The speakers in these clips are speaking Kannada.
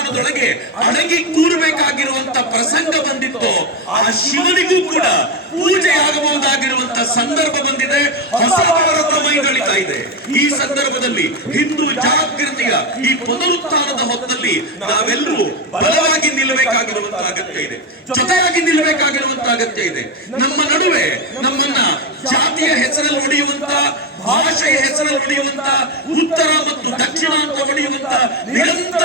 ದೇವಸ್ಥಾನದೊಳಗೆ ಅಡಗಿ ಕೂರಬೇಕಾಗಿರುವಂತ ಪ್ರಸಂಗ ಬಂದಿತ್ತು. ಆ ಶಿವನಿಗೂ ಕೂಡ ಪೂಜೆ ಆಗಬಹುದಾಗಿರುವಂತ ಸಂದರ್ಭ ಬಂದಿದೆ. ಹೊಸ ಭಾರತ ಮೈಗಳಿತಾ ಇದೆ. ಈ ಸಂದರ್ಭದಲ್ಲಿ ಹಿಂದೂ ಜಾಗೃತಿಯ ಈ ಪುನರುತ್ಥಾನದ ಹೊತ್ತಲ್ಲಿ ನಾವೆಲ್ಲರೂ ಬಲವಾಗಿ ನಿಲ್ಲಬೇಕಾಗಿರುವಂತ ಅಗತ್ಯ ಇದೆ. ಜೊತೆಯಾಗಿ ನಿಲ್ಲಬೇಕಾಗಿರುವಂತ ಅಗತ್ಯ ಇದೆ. ನಮ್ಮ ನಡುವೆ ನಮ್ಮನ್ನ ಜಾತಿಯ ಹೆಸರಲ್ಲಿ ಹೊಡೆಯುವಂತ ಭಾಷೆಯ ಹೆಸರಲ್ಲಿ ಹೊಡೆಯುವಂತ ಉತ್ತರ ಮತ್ತು ದಕ್ಷಿಣ ಅಂತ ಹೊಡೆಯುವಂತ ನಿರಂತರ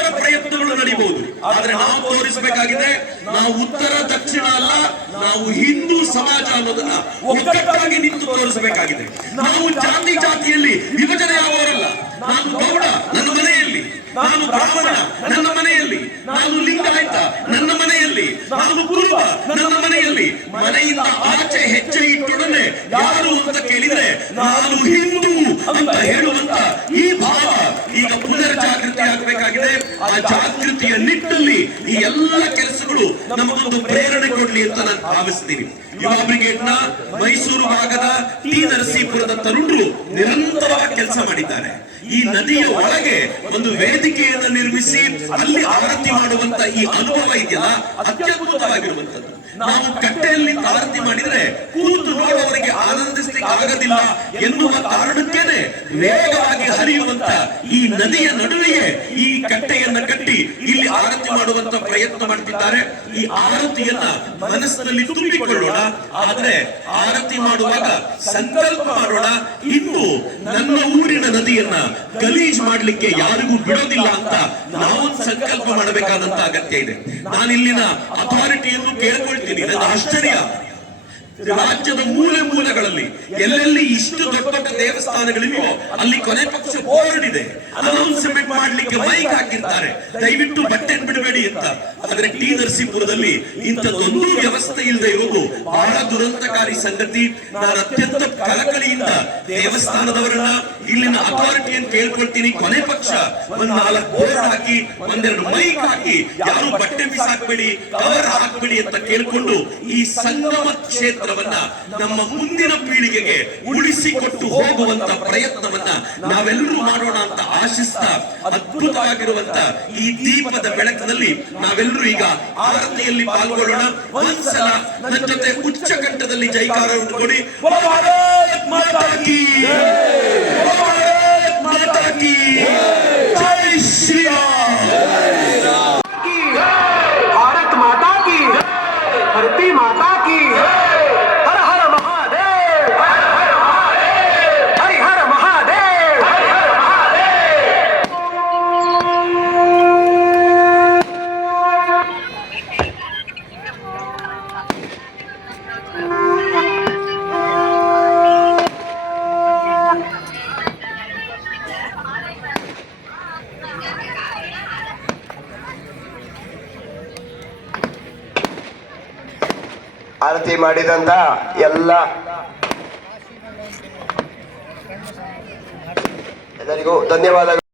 ಆದ್ರೆ ನಾವು ತೋರಿಸಬೇಕಾಗಿದೆ, ನಾವು ಉತ್ತರ, ದಕ್ಷಿಣ ಅಲ್ಲ, ನಾವು ಹಿಂದೂ ಸಮಾಜ ಅನ್ನೋದನ್ನ ಒಗ್ಗಟ್ಟಾಗಿ ನಿಂತು ತೋರಿಸಬೇಕಾಗಿದೆ. ನಾವು ಜಾತಿ ಜಾತಿಯಲ್ಲಿ ವಿಭಜನೆ ಆಗುವವರಲ್ಲ ನಾನು ಗೌಡ, ನನ್ನ ಮನೆಯಲ್ಲಿ. ನಾನು ಬ್ರಾಹ್ಮಣ, ನನ್ನ ಮನೆಯಲ್ಲಿ. ನಾನು ಲಿಂಗಾಯತ, ನನ್ನ ಮನೆಯಲ್ಲಿ. ನಾನು ಕುರುಬ, ನನ್ನ ಮನೆಯಲ್ಲಿ. ಮನೆಯಿಂದ ಆಚೆ, ಹೆಜ್ಜೆ ಇಟ್ಟೊಡನೆ ಯಾರು ಅಂತ ಕೇಳಿದ್ರೆ ನಾನು ಹಿಂದೂ ಅಂತ ಹೇಳುವಂತ ಈ ಭಾವ ಈಗ ಪುನರ್ ಜಾಗೃತಿ ಆಗಬೇಕಾಗಿದೆ ಆ ನಿಟ್ಟಲ್ಲಿ ಈ ಎಲ್ಲ ಕೆಲಸಗಳು ನಮಗೊಂದು ಪ್ರೇರಣೆ ಕೊಡ್ಲಿ ಅಂತ ನಾನು ಭಾವಿಸ್ತೀನಿ. ಯುವ ಬ್ರಿಗೇಡ್ನ ಮೈಸೂರು ಭಾಗದ ಟಿ ನರಸೀಪುರದ ತರುಣರು ನಿರಂತರವಾಗಿ ಕೆಲಸ ಮಾಡಿದ್ದಾರೆ. ಈ ನದಿಯ ಒಳಗೆ ಒಂದು ವೇದಿಕೆಯನ್ನು ನಿರ್ಮಿಸಿ ಅಲ್ಲಿ ಆರತಿ ಮಾಡುವಂತ ಈ ಅನುಭವ ಇದೆಯಲ್ಲ ಅತ್ಯದ್ಭುತವಾಗಿರುವಂತದ್ದು ನಾವು ಕಟ್ಟೆಯಲ್ಲಿ ಆರತಿ ಮಾಡಿದ್ರೆ ಕೂತು ನೋಡುವವರಿಗೆ ಆನಂದಿಸಲಿಕ್ಕೆ ಆಗದಿಲ್ಲ ಎನ್ನುವ ಕಾರಣಕ್ಕೇನೆ ವೇಗವಾಗಿ ಹರಿಯುವಂತ ಈ ನದಿಯ ನಡುವೆಯೇ ಈ ಕಟ್ಟೆಯನ್ನ ಕಟ್ಟಿ ಇಲ್ಲಿ ಆರತಿ ಮಾಡುವಂತ ಪ್ರಯತ್ನ ಮಾಡ್ತಿದ್ದಾರೆ. ಈ ಆರತಿಯನ್ನ ಮನಸ್ಸಿನಲ್ಲಿ ತುಂಬಿಕೊಳ್ಳೋಣ. ಆದ್ರೆ ಆರತಿ ಮಾಡುವಾಗ ಸಂಕಲ್ಪ ಮಾಡೋಣ. ಇನ್ನು ನನ್ನ ಊರಿನ ನದಿಯನ್ನ ಗಲೀಜ್ ಮಾಡ್ಲಿಕ್ಕೆ ಯಾರಿಗೂ ಬಿಡೋದಿಲ್ಲ ಅಂತ ನಾವೊಂದು ಸಂಕಲ್ಪ ಮಾಡಬೇಕಾದಂತ ಅಗತ್ಯ ಇದೆ. ನಾನಿಲ್ಲಿನ ಅಥಾರಿಟಿಯನ್ನು ಕೇಳ್ಕೊಳ್ತೀನಿ. ಆಶ್ಚರ್ಯ. ರಾಜ್ಯದ ಮೂಲೆ ಮೂಲೆಗಳಲ್ಲಿ ಎಲ್ಲೆಲ್ಲಿ ಇಷ್ಟು ದೊಡ್ಡ ದೊಡ್ಡ ದೇವಸ್ಥಾನಗಳಿವೆಯೋ ಅಲ್ಲಿ ಕೊನೆ ಪಕ್ಷ ಬೋರ್ಡ್ ಇದೆ ಅನೌನ್ಸ್ಮೆಂಟ್ ಮಾಡ್ಲಿಕ್ಕೆ ಮೈಕ್ ಹಾಕಿರ್ತಾರೆ. ದಯವಿಟ್ಟು ಬಟ್ಟೆ ಬಿಡಬೇಡಿ ಅಂತ. ಆದ್ರೆ ಟಿ ನರಸೀಪುರದಲ್ಲಿ ಇಂಥದ್ದೊಂದು ವ್ಯವಸ್ಥೆ ಇಲ್ಲದೆ ಇರುವುದು ಬಹಳ ದುರಂತಕಾರಿ ಸಂಗತಿ. ನಾನು ಅತ್ಯಂತ ಕಳಕಳಿಯಿಂದ ದೇವಸ್ಥಾನದವರನ್ನ, ಇಲ್ಲಿನ ಅಥಾರಿಟಿಯನ್ನು ಕೇಳ್ಕೊಳ್ತೀನಿ ಕೊನೆ ಪಕ್ಷ ಒಂದ್ ನಾಲ್ಕು ಬೋರ್ಡ್ ಹಾಕಿ, ಒಂದೆರಡು ಮೈಕ್ ಹಾಕಿ, ಯಾರು ಬಟ್ಟೆ ಬಿಸಾಕ್ಬೇಡಿ ಕವರ್ ಹಾಕ್ಬೇಡಿ ಅಂತ ಕೇಳ್ಕೊಂಡು ಈ ಸಂಗಮ ಕ್ಷೇತ್ರವನ್ನ ನಮ್ಮ ಮುಂದಿನ ಪೀಳಿಗೆಗೆ ಉಳಿಸಿಕೊಟ್ಟು ಹೋಗುವಂತ ಪ್ರಯತ್ನವನ್ನ ನಾವೆಲ್ಲರೂ ಮಾಡೋಣ ಅಂತ ಆಶಿಸ್ತಾ ಅದ್ಭುತವಾಗಿರುವಂತ ಈ ದೀಪದ ಬೆಳಕಿನಲ್ಲಿ ನಾವೆಲ್ಲರೂ ಈಗ ಆರತಿಯಲ್ಲಿ ಪಾಲ್ಗೊಳ್ಳೋಣ. ಒಂದ್ಸಲ ನನ್ನ ಜೊತೆ ಉಚ್ಚಕಂಠದಲ್ಲಿ ಜೈಕಾರ ಕೊಡಿ ಮಾತಾಡಿ ಜೈ! ಶ್ರೀರಾಮ್ ಆರತಿ ಮಾಡಿದಂತ ಎಲ್ಲ ಎಲ್ಲರಿಗೂ ಧನ್ಯವಾದಗಳು.